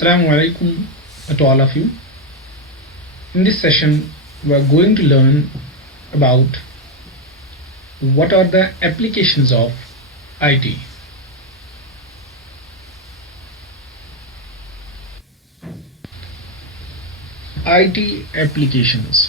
Assalamu alaikum to all of you. In this session, we are going to learn about what are the applications of IT. IT applications.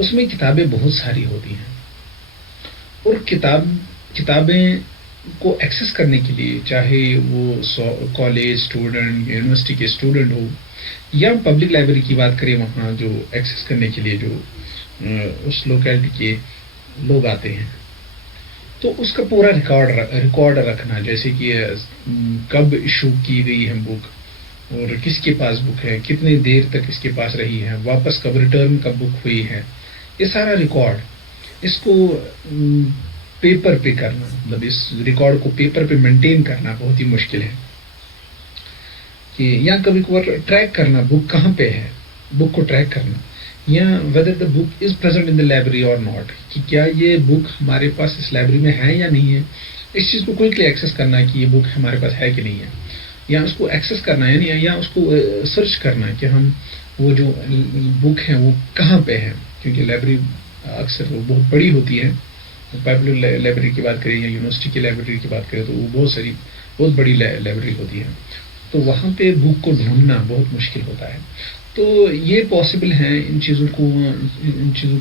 اس میں کتابیں بہت ساری ہوتی ہیں، اور کتابیں کو ایکسیس کرنے کے لیے، چاہے وہ کالج اسٹوڈنٹ، یونیورسٹی کے اسٹوڈنٹ ہو، یا پبلک لائبریری کی بات کریں، وہاں جو ایکسیس کرنے کے لیے جو اس لوکیلٹی کے لوگ آتے ہیں، تو اس کا پورا ریکارڈ رکھنا، جیسے کہ کب ایشو کی گئی ہے بک، اور کس کے پاس بک ہے، کتنے دیر تک اس کے پاس رہی ہے، واپس کب ریٹرن کب بک ہوئی ہے، یہ سارا ریکارڈ، اس کو پیپر پہ کرنا، مطلب اس ریکارڈ کو پیپر پہ مینٹین کرنا بہت ہی مشکل ہے، کہ یا کبھی کبھار ٹریک کرنا بک کہاں پہ ہے، بک کو ٹریک کرنا، یا whether the book is present in the library اور ناٹ، کہ کیا یہ بک ہمارے پاس اس لائبریری میں ہے یا نہیں ہے، اس چیز کو کوئکلی ایکسیس کرنا کہ یہ بک ہمارے پاس ہے کہ نہیں ہے، یا اس کو ایکسیس کرنا، یعنی یا اس کو سرچ کرنا کہ ہم وہ جو بک ہے وہ کہاں پہ ہے، کیونکہ لائبریری اکثر وہ بہت بڑی ہوتی ہے، پبلک لائبریری کی بات کریں یا یونیورسٹی کی لائبریری کی بات کریں تو وہ بہت بڑی لائبریری ہوتی ہے، تو وہاں پہ بک کو ڈھونڈنا بہت مشکل ہوتا ہے. تو یہ پاسبل ہیں، ان چیزوں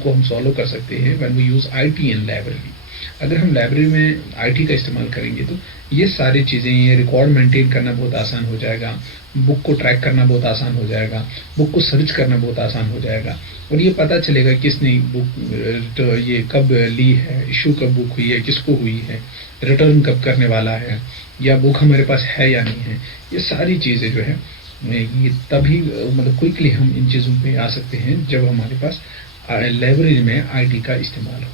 کو ہم سالو کر سکتے ہیں when we use I T in library. اگر ہم لائبریری میں آئی ٹی کا استعمال کریں گے تو یہ ساری چیزیں، یہ ریکارڈ مینٹین کرنا بہت آسان ہو جائے گا، بک کو ٹریک کرنا بہت آسان ہو جائے گا، بک کو سرچ کرنا بہت آسان ہو جائے گا، اور یہ پتہ چلے گا کس نے بک یہ کب لی ہے، ایشو کب بک ہوئی ہے، کس کو ہوئی ہے، ریٹرن کب کرنے والا ہے، یا بک ہمارے پاس ہے یا نہیں ہے. یہ ساری چیزیں جو ہے یہ تبھی مطلب کوئکلی ہم ان چیزوں پہ آ سکتے ہیں جب ہمارے پاس لائبریری میں آئی ٹی کا استعمال ہو.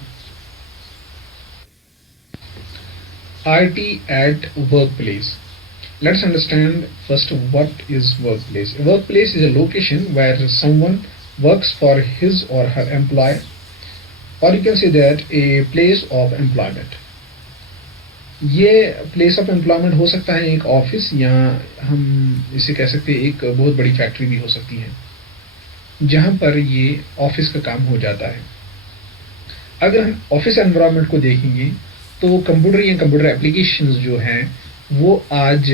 I T at workplace. Let's understand first what is workplace. A workplace is a location where someone works for his or her employer, or you can say that a place of employment. یہ place of employment ہو سکتا ہے ایک office, یا ہم اسے کہہ سکتے ہیں ایک بہت بڑی فیکٹری بھی ہو سکتی ہے جہاں پر یہ آفس کا کام ہو جاتا ہے. اگر ہم آفس انوائرمنٹ کو دیکھیں گے تو کمپیوٹر یا کمپیوٹر اپلیکیشنز جو ہیں وہ آج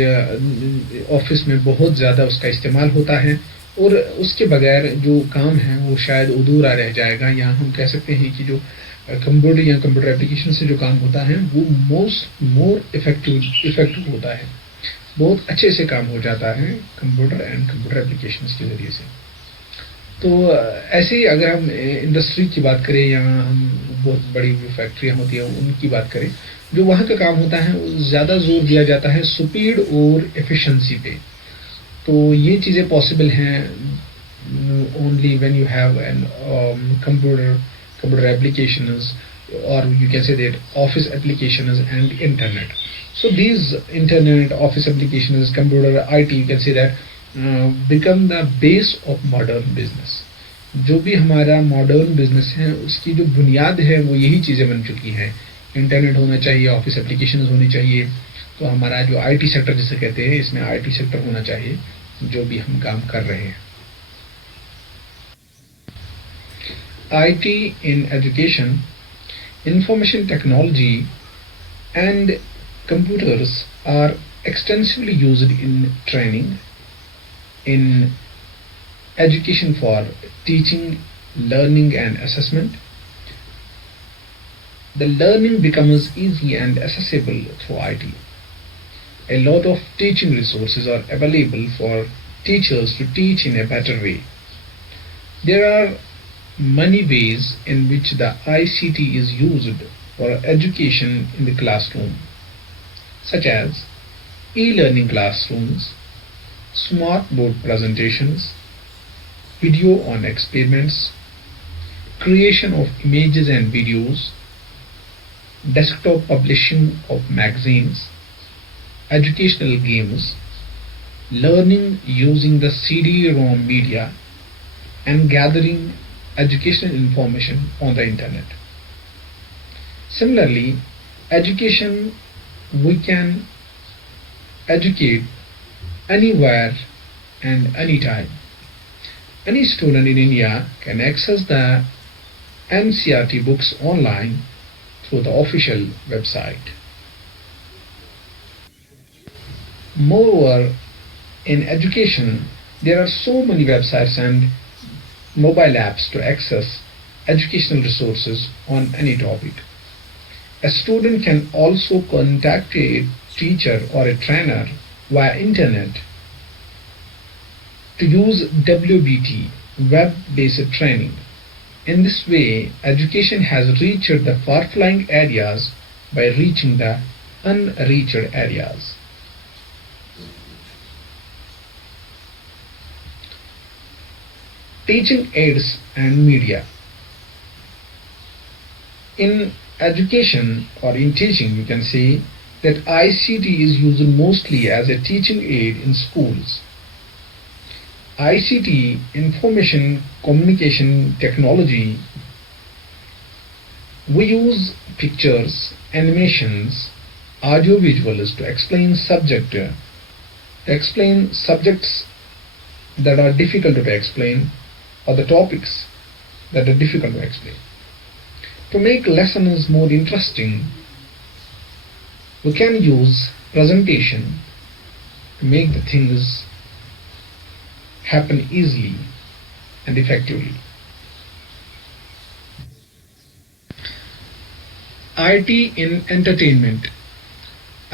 آفس میں بہت زیادہ اس کا استعمال ہوتا ہے، اور اس کے بغیر جو کام ہے وہ شاید ادھورا رہ جائے گا، یا ہم کہہ سکتے ہیں کہ جو کمپیوٹر یا کمپیوٹر اپلیکیشن سے جو کام ہوتا ہے وہ مور افیکٹو ہوتا ہے، بہت اچھے سے کام ہو جاتا ہے کمپیوٹر اینڈ کمپیوٹر اپلیکیشنز کے ذریعے سے. تو ایسے ہی اگر ہم انڈسٹری کی بات کریں، یا ہم بہت بڑی فیکٹریاں ہوتی ہیں ان کی بات کریں، جو وہاں کا کام ہوتا ہے زیادہ زور دیا جاتا ہے سپیڈ اور ایفیشنسی پہ. تو یہ چیزیں پاسبل ہیں only when you have an computer applications, or you can say that office applications and internet. So these internet, office applications, computer, IT, you can say that become the base of modern business. جو بھی ہمارا modern business ہے اس کی جو بنیاد ہے وہ یہی چیزیں بن چکی ہیں. انٹرنیٹ ہونا چاہیے، آفس اپلیکیشنز ہونی چاہیے، تو ہمارا جو آئی ٹی سیکٹر جسے کہتے ہیں اس میں آئی ٹی سیکٹر ہونا چاہیے جو بھی ہم کام کر رہے ہیں. IT in education, information technology and computers are extensively used in training, in education for teaching, learning and assessment. The learning becomes easy and accessible through IT. A lot of teaching resources are available for teachers to teach in a better way. There are many ways in which the ICT is used for education in the classroom, such as e-learning classrooms, smart board presentations, video on experiments, creation of images and videos, desktop publishing of magazines, educational games, learning using the CD-ROM media, and gathering educational information on the internet. Similarly, education, we can educate anywhere and anytime. Any student in India can access the NCERT books online through the official website. Moreover, in education, there are so many websites and mobile apps to access educational resources on any topic. A student can also contact a teacher or a trainer via internet to use WBT, web-based training. In this way, education has reached the far-flung areas by reaching the unreached areas. Teaching aids and media. In education or in teaching, you can say that ICT is used mostly as a teaching aid in schools. ICT, information communication technology, we use pictures, animations, audio visuals to explain subjects that are difficult to explain, or the topics that are difficult to explain. To make lessons more interesting, we can use presentation to make the things happen easily and effectively. IT in entertainment.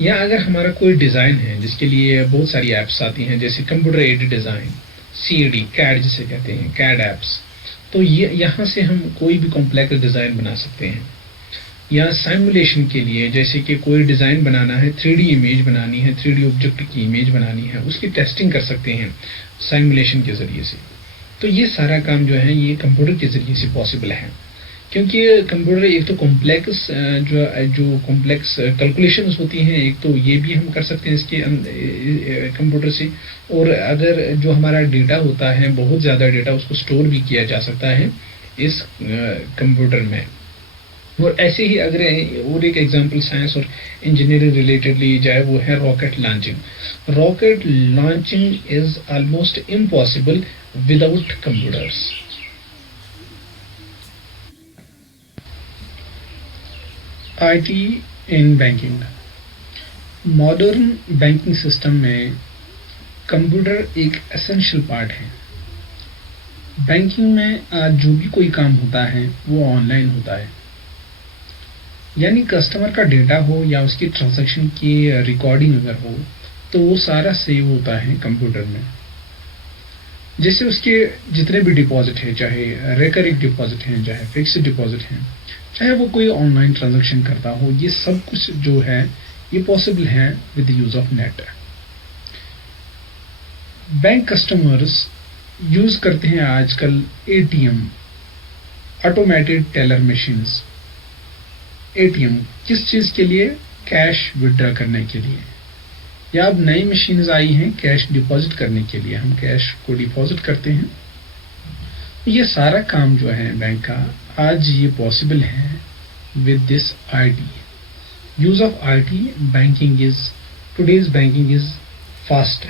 یا اگر ہمارا کوئی design ہے جس کے لیے بہت ساری ایپس آتی ہیں جیسے computer added design, CAD CAD جسے کہتے ہیں، CAD ایپس، تو یہاں سے ہم کوئی بھی کمپلیکس ڈیزائن بنا سکتے ہیں. یا سائمولیشن کے لیے جیسے کہ کوئی ڈیزائن بنانا ہے، 3D امیج بنانی ہے، 3D آبجیکٹ کی امیج بنانی ہے، اس کی ٹیسٹنگ کر سکتے ہیں سائمولیشن کے ذریعے سے. تو یہ سارا کام جو ہے یہ کمپیوٹر کے ذریعے سے پاسبل ہے، کیونکہ کمپیوٹر ایک تو کمپلیکس جو کمپلیکس کیلکولیشنز ہوتی ہیں، ایک تو یہ بھی ہم کر سکتے ہیں اس کے کمپیوٹر سے، اور اگر جو ہمارا ڈیٹا ہوتا ہے بہت زیادہ ڈیٹا اس کو اسٹور بھی کیا جا سکتا ہے اس کمپیوٹر میں. اور ایسے ہی اگر اور ایک ایگزامپل سائنس اور انجینئرنگ ریلیٹڈ لی جائے وہ ہے rocket launching. Rocket launching is almost impossible without computers. IT in banking. Modern banking system میں کمپیوٹر ایک اسینشیل پارٹ ہے. بینکنگ میں آج جو بھی کوئی کام ہوتا ہے وہ آن لائن ہوتا ہے، یعنی کسٹمر کا ڈیٹا ہو یا اس کی ٹرانزیکشن کی ریکارڈنگ اگر ہو تو وہ سارا سیو ہوتا ہے کمپیوٹر میں. جیسے اس کے جتنے بھی ڈپازٹ ہیں، چاہے ریکرنگ ڈپازٹ ہیں، چاہے فکسڈ ڈپازٹ ہیں، چاہے وہ کوئی آن لائن ٹرانزیکشن کرتا ہو، یہ سب کچھ جو ہے یہ پاسبل ہے with use of net. Bank customers use کرتے ہیں آج کل ATM، automated teller machines. ATM کس چیز کے لیے؟ کیش وڈرا کرنے کے لیے. یا اب نئی مشینز آئی ہیں کیش ڈپازٹ کرنے کے لیے، ہم کیش کو ڈپازٹ کرتے ہیں. یہ سارا کام جو ہے بینک کا آج یہ پاسبل ہے with this IT. Use of IT banking is today's banking is fast.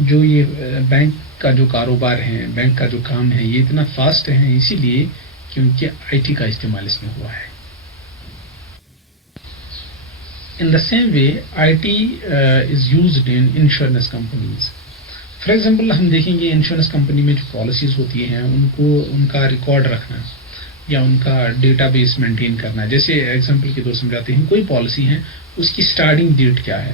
جو یہ بینک کا جو کاروبار ہے، بینک کا جو کام ہے، یہ اتنا فاسٹ ہے اسی لیے کیونکہ IT کا استعمال اس میں ہوا ہے. In the same way, IT is used in insurance companies. For example, ہم دیکھیں گے انشورنس کمپنی میں جو پالیسیز ہوتی ہیں ان کا ریکارڈ رکھنا یا ان کا ڈیٹا بیس مینٹین کرنا. جیسے ایگزامپل کے طور سمجھاتے ہیں، کوئی پالیسی ہے اس کی اسٹارٹنگ ڈیٹ کیا ہے،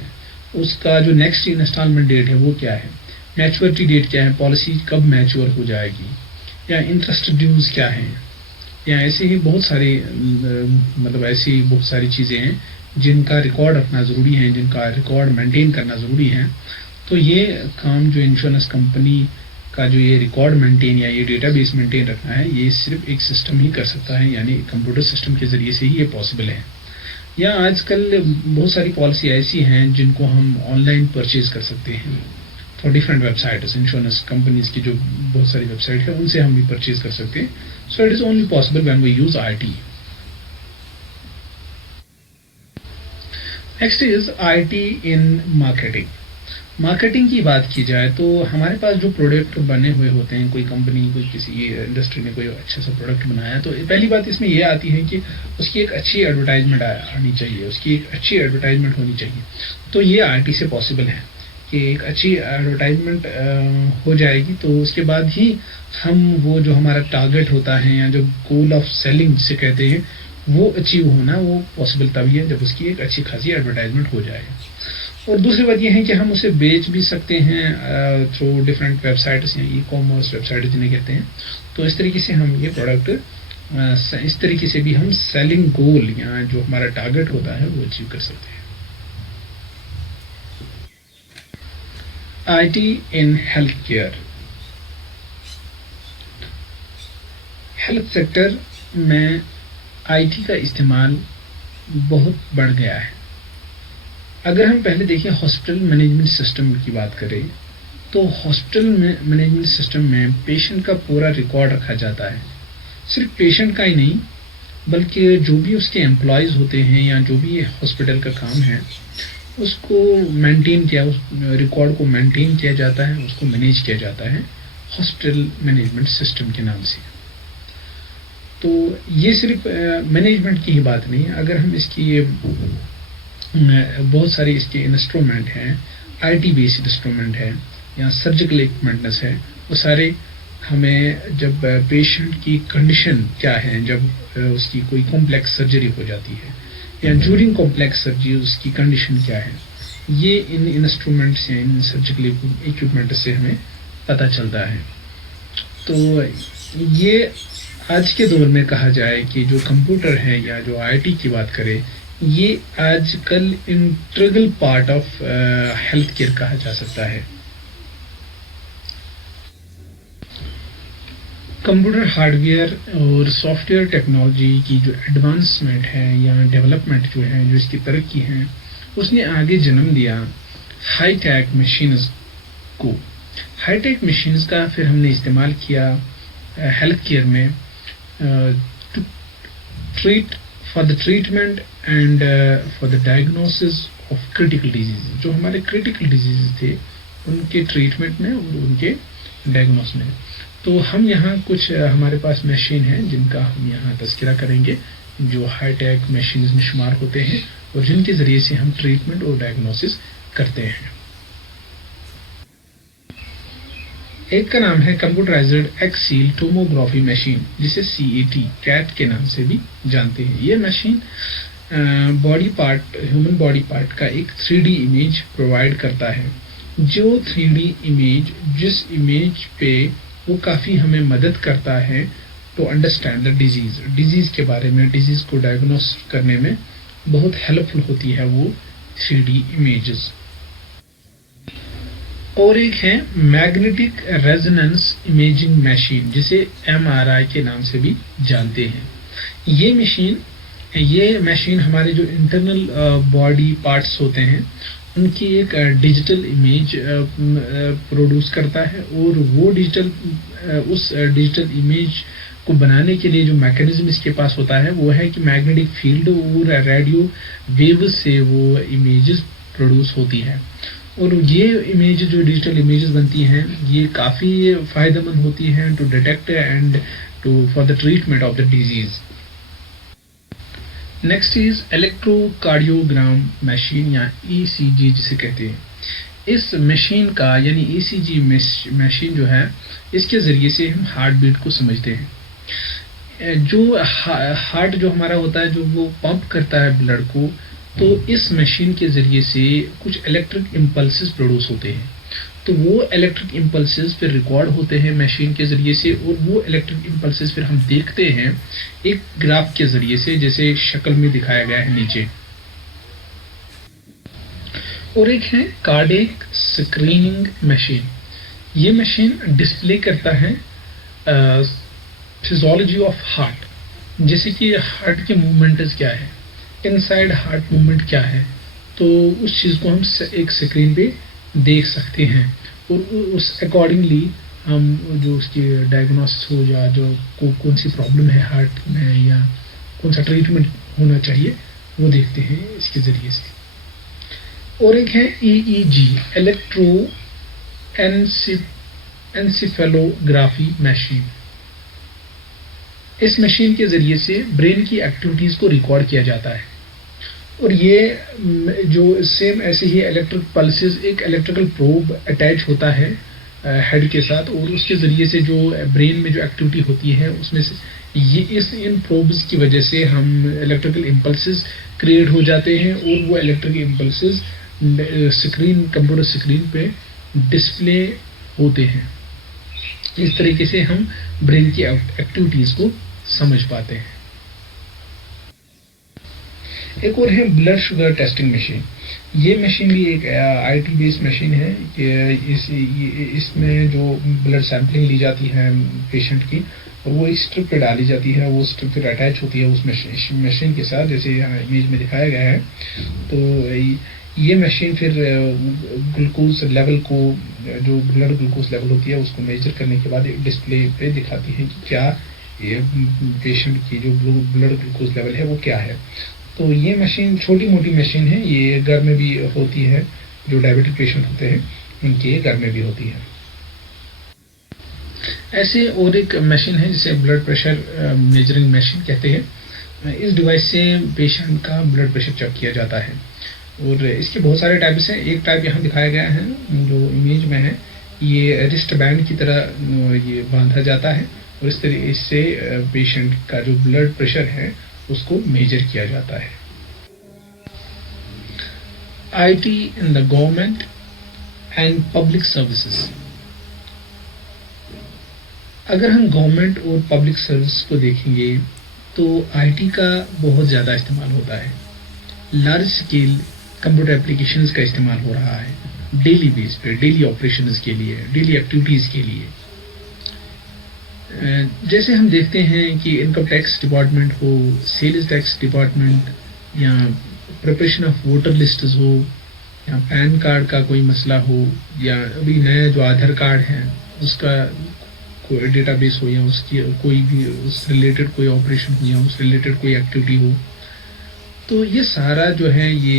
اس کا جو نیکسٹ انسٹالمنٹ ڈیٹ ہے وہ کیا ہے، میچورٹی ڈیٹ کیا ہے، پالیسی کب میچور ہو جائے گی، یا انٹرسٹ ڈیوز کیا ہیں، یا ایسے ہی بہت ساری ایسی بہت ساری چیزیں ہیں جن کا ریکارڈ رکھنا ضروری ہے، جن کا ریکارڈ مینٹین کرنا ضروری ہے. تو یہ کام جو انشورنس کمپنی کا جو یہ ریکارڈ مینٹین یا یہ ڈیٹا بیس مینٹین رکھنا ہے، یہ صرف ایک سسٹم ہی کر سکتا ہے، یعنی کمپیوٹر سسٹم کے ذریعے سے ہی یہ پاسبل ہے. یا آج کل بہت ساری پالیسی ایسی ہیں جن کو ہم آن لائن پرچیز کر سکتے ہیں for different web sites. Insurance companies کی جو بہت ساری ویب سائٹ ہے ان سے ہم بھی پرچیز کر سکتے ہیں. So it is only possible when we use IT. Next is IT in marketing. Marketing کی بات کی جائے تو ہمارے پاس جو پروڈکٹ بنے ہوئے ہوتے ہیں، کوئی کمپنی کوئی کسی انڈسٹری نے کوئی اچھا سا پروڈکٹ بنایا، تو پہلی بات اس میں یہ آتی ہے کہ اس کی ایک اچھی ایڈورٹائزمنٹ آنی چاہیے، اس کی ایک اچھی ایڈورٹائزمنٹ ہونی چاہیے. تو یہ IT سے پاسبل ہے کہ ایک اچھی ایڈورٹائزمنٹ ہو جائے گی تو اس کے بعد ہی ہم وہ جو ہمارا ٹارگیٹ ہوتا ہے یا جو گول آف سیلنگ جسے کہتے ہیں وہ اچیو ہونا، وہ پاسبل تبھی ہے جب اس کی ایک اچھی خاصی ایڈورٹائزمنٹ ہو جائے. اور دوسری بات یہ ہے کہ ہم اسے بیچ بھی سکتے ہیں تھرو ڈفرینٹ ویب سائٹس یا ای-کامرس ویب سائٹ جنہیں کہتے ہیں. تو اس طریقے سے ہم یہ پروڈکٹ اس طریقے سے بھی ہم سیلنگ گول یا جو ہمارا ٹارگیٹ ہوتا ہے وہ اچیو کر سکتے ہیں. IT in health care. Health sector میں IT کا استعمال بہت بڑھ گیا ہے. اگر ہم پہلے دیکھیں ہاسپٹل مینجمنٹ سسٹم کی بات کریں تو ہاسپٹل مینجمنٹ سسٹم میں پیشنٹ کا پورا ریکارڈ رکھا جاتا ہے. صرف پیشنٹ کا ہی نہیں بلکہ جو بھی اس کے امپلائیز ہوتے ہیں یا جو بھی ہاسپٹل کا کام ہے اس کو مینٹین کیا، اس ریکارڈ کو مینٹین کیا جاتا ہے، اس کو مینیج کیا جاتا ہے ہاسپٹل مینجمنٹ سسٹم کے نام سے. تو یہ صرف مینجمنٹ کی ہی بات نہیں ہے. اگر ہم اس کی بہت ساری اس کے انسٹرومنٹ ہیں، IT بیسڈ انسٹرومنٹ ہے یا سرجیکل اکوپمنٹس ہے، وہ سارے ہمیں جب پیشنٹ کی کنڈیشن کیا ہے، جب اس کی کوئی کمپلیکس سرجری ہو جاتی ہے یا ڈیورنگ کمپلیکس سرجری اس کی کنڈیشن کیا ہے، یہ ان انسٹرومنٹس یا ان سرجیکل ایکوپمنٹ سے ہمیں پتہ چلتا ہے. تو یہ آج کے دور میں کہا جائے کہ جو کمپیوٹر ہے یا جو آئی ٹی کی بات کرے، یہ آج کل integral part of health care کہا جا سکتا ہے. کمپیوٹر ہارڈ ویئر اور سافٹ ویئر ٹیکنالوجی کی جو ایڈوانسمنٹ ہے یا ڈیولپمنٹ جو ہے، جو اس کی ترقی ہے، اس نے آگے جنم دیا ہائی ٹیک مشینز کو. ہائی ٹیک مشینز کا پھر ہم نے استعمال کیا ہیلتھ کیئر میں for the treatment and for the diagnosis of critical disease. جو ہمارے کریٹیکل ڈیزیز تھے ان کے ٹریٹمنٹ میں اور ان کے ڈائگنوس میں. تو ہم یہاں کچھ ہمارے پاس مشین ہیں جن کا ہم یہاں تذکرہ کریں گے، جو ہائی ٹیک مشینز میں شمار ہوتے ہیں اور جن کے ذریعے سے ہم ٹریٹمنٹ اور ڈائگنوسس کرتے ہیں. ایک کا نام ہے کمپیوٹرائزڈ ایکسیل ٹوموگرافی مشین، جسے CAT کیٹ کے نام سے بھی جانتے ہیں. یہ مشین ہیومن باڈی پارٹ کا ایک 3D امیج پرووائڈ کرتا ہے. جو 3D امیج، جس امیج پہ وہ کافی ہمیں مدد کرتا ہے ٹو انڈرسٹینڈ دا ڈیزیز کے بارے میں، ڈیزیز کو ڈائگنوس کرنے میں بہت ہیلپ فل ہوتی ہے وہ 3D امیجز. اور ایک ہے میگنیٹک ریزونانس امیجنگ مشین، جسے MRI کے نام سے بھی جانتے ہیں. یہ مشین ہمارے جو انٹرنل باڈی پارٹس ہوتے ہیں ان کی ایک ڈیجیٹل امیج پروڈیوس کرتا ہے، اور وہ اس ڈیجیٹل امیج کو بنانے کے لیے جو میکینزم اس کے پاس ہوتا ہے وہ ہے کہ میگنیٹک فیلڈ اور ریڈیو ویوز سے وہ امیجز پروڈیوس ہوتی ہے. اور یہ امیج جو ڈیجیٹل امیجز بنتی ہیں یہ کافی فائدہ مند ہوتی ہیں to detect and for the treatment of the disease. Next is electrocardiogram machine یا ECG جسے کہتے ہیں. اس مشین کا یعنی ECG مشین جو ہے، اس کے ذریعے سے ہم ہارٹ بیٹ کو سمجھتے ہیں. جو ہارٹ جو ہمارا ہوتا ہے، جو وہ پمپ کرتا ہے بلڈ کو، تو اس مشین کے ذریعے سے کچھ الیکٹرک امپلسز پروڈیوس ہوتے ہیں. تو وہ الیکٹرک امپلسز پھر ریکارڈ ہوتے ہیں مشین کے ذریعے سے، اور وہ الیکٹرک امپلسز پھر ہم دیکھتے ہیں ایک گراف کے ذریعے سے، جیسے شکل میں دکھایا گیا ہے نیچے. اور ایک ہے کارڈیک اسکریننگ مشین. یہ مشین ڈسپلے کرتا ہے فزیولوجی آف ہارٹ، جیسے کہ ہارٹ کے موومنٹس کیا ہے، انسائڈ ہارٹ موومنٹ کیا ہے. تو اس چیز کو ہم ایک اسکرین پہ دیکھ سکتے ہیں، اور اس اکارڈنگلی ہم جو اس کی ڈائگنوسس ہو یا جو کون سی پرابلم ہے ہارٹ میں یا کون سا ٹریٹمنٹ ہونا چاہیے وہ دیکھتے ہیں اس کے ذریعے سے. اور ایک ہے EEG الیکٹرو انسیفیلوگرافی مشین. اس مشین کے ذریعے سے برین کی ایکٹیویٹیز کو ریکارڈ کیا جاتا ہے. اور یہ جو سیم ایسے ہی الیکٹرک پلسز، ایک الیکٹریکل پروب اٹیچ ہوتا ہے ہیڈ کے ساتھ، اور اس کے ذریعے سے جو برین میں جو ایکٹیویٹی ہوتی ہے اس میں سے ان پروبز کی وجہ سے ہم الیکٹریکل امپلسز کریٹ ہو جاتے ہیں، اور وہ الیکٹریکل امپلسز کمپیوٹر اسکرین پہ ڈسپلے ہوتے ہیں. اس طریقے سے ہم برین کی ایکٹیویٹیز کو سمجھ پاتے ہیں. ایک اور ہے بلڈ شوگر ٹیسٹنگ مشین. یہ مشین بھی ایک IT بیس مشین ہے کہ اس میں جو بلڈ سیمپلنگ لی جاتی ہے پیشنٹ کی، اور وہ اسٹرپ پہ ڈالی جاتی ہے، وہ اسٹرپ پھر اٹیچ ہوتی ہے اس مشین کے ساتھ، جیسے یہاں امیج میں دکھایا گیا ہے. تو یہ مشین پھر گلوکوز لیول کو، جو بلڈ گلوکوز لیول ہوتی ہے اس کو میجر کرنے کے بعد ایک ڈسپلے پہ دکھاتی ہے کہ کیا پیشنٹ کی جو بلڈ گلوکوز لیول ہے وہ کیا ہے. تو یہ مشین چھوٹی موٹی مشین ہے، یہ گھر میں بھی ہوتی ہے، جو ڈائبٹک پیشنٹ ہوتے ہیں ان کے گھر میں بھی ہوتی ہے. ایسے اور ایک مشین ہے جسے بلڈ پریشر میجرنگ مشین کہتے ہیں. اس ڈیوائس سے پیشنٹ کا بلڈ پریشر چیک کیا جاتا ہے، اور اس کے بہت سارے ٹائپس ہیں. ایک ٹائپ یہاں دکھایا گیا ہے جو امیج میں ہے، یہ رسٹ بینڈ کی طرح یہ باندھا جاتا ہے، اور اس طرح سے پیشنٹ کا جو بلڈ پریشر ہے اس کو میجر کیا جاتا ہے. IT in the government and public services. اگر ہم گورنمنٹ اور پبلک سروس کو دیکھیں گے تو IT کا بہت زیادہ استعمال ہوتا ہے. لارج اسکیل کمپیوٹر اپلیکیشنز کا استعمال ہو رہا ہے ڈیلی بیس پہ، ڈیلی آپریشنز کے لیے، ڈیلی ایکٹیویٹیز کے لیے. جیسے ہم دیکھتے ہیں کہ انکم ٹیکس ڈپارٹمنٹ ہو، سیلز ٹیکس ڈپارٹمنٹ، یا پریپریشن آف ووٹر لسٹز ہو، یا پین کارڈ کا کوئی مسئلہ ہو، یا ابھی نیا جو آدھار کارڈ ہے اس کا کوئی ڈیٹا بیس ہو، یا اس کی کوئی بھی اس ریلیٹڈ کوئی آپریشن ہو، یا اس ریلیٹڈ کوئی ایکٹیویٹی ہو، تو یہ سارا جو ہے یہ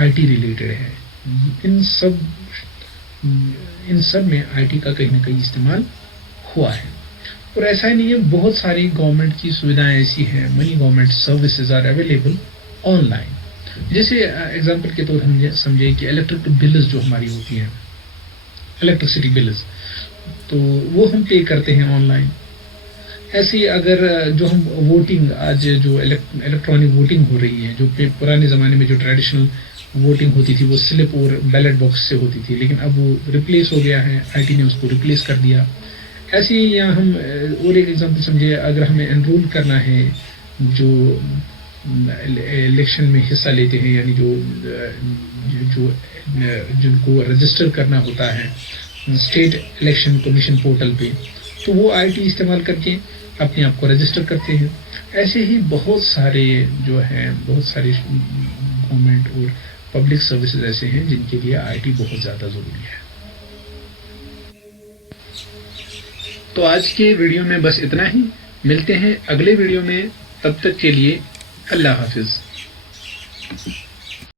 IT ریلیٹڈ ہے. ان سب میں IT کا کہیں نہ کہیں استعمال ہوا ہے. اور ایسا ہی نہیں ہے، بہت ساری گورنمنٹ کی سویدھائیں ایسی ہیں، many government services are available online. جیسے ایگزامپل کے طور ہم سمجھیں کہ الیکٹرک بلز جو ہماری ہوتی ہیں، الیکٹرسٹی بلز، تو وہ ہم پے کرتے ہیں آن لائن. ایسے ہی اگر جو ہم ووٹنگ، آج جو الیکٹرانک ووٹنگ ہو رہی ہے، جو پرانے زمانے میں جو ٹریڈیشنل ووٹنگ ہوتی تھی وہ سلپ اور بیلٹ باکس سے ہوتی تھی، لیکن اب وہ ریپلیس ہو گیا ہے، IT نے اس کو ریپلیس کر دیا. ایسے ہی یہاں ہم اور ایک ایگزامپل سمجھے، اگر ہمیں انرول کرنا ہے جو الیکشن میں حصہ لیتے ہیں، یعنی جو جن کو رجسٹر کرنا ہوتا ہے اسٹیٹ الیکشن کمیشن پورٹل پہ، تو وہ IT استعمال کر کے اپنے آپ کو رجسٹر کرتے ہیں. ایسے ہی بہت سارے جو ہیں، بہت سارے گورنمنٹ اور پبلک سروسز ایسے ہیں جن کے لیے IT بہت زیادہ ضروری ہے. تو آج کے ویڈیو میں بس اتنا ہی. ملتے ہیں اگلے ویڈیو میں، تب تک کے لیے اللہ حافظ.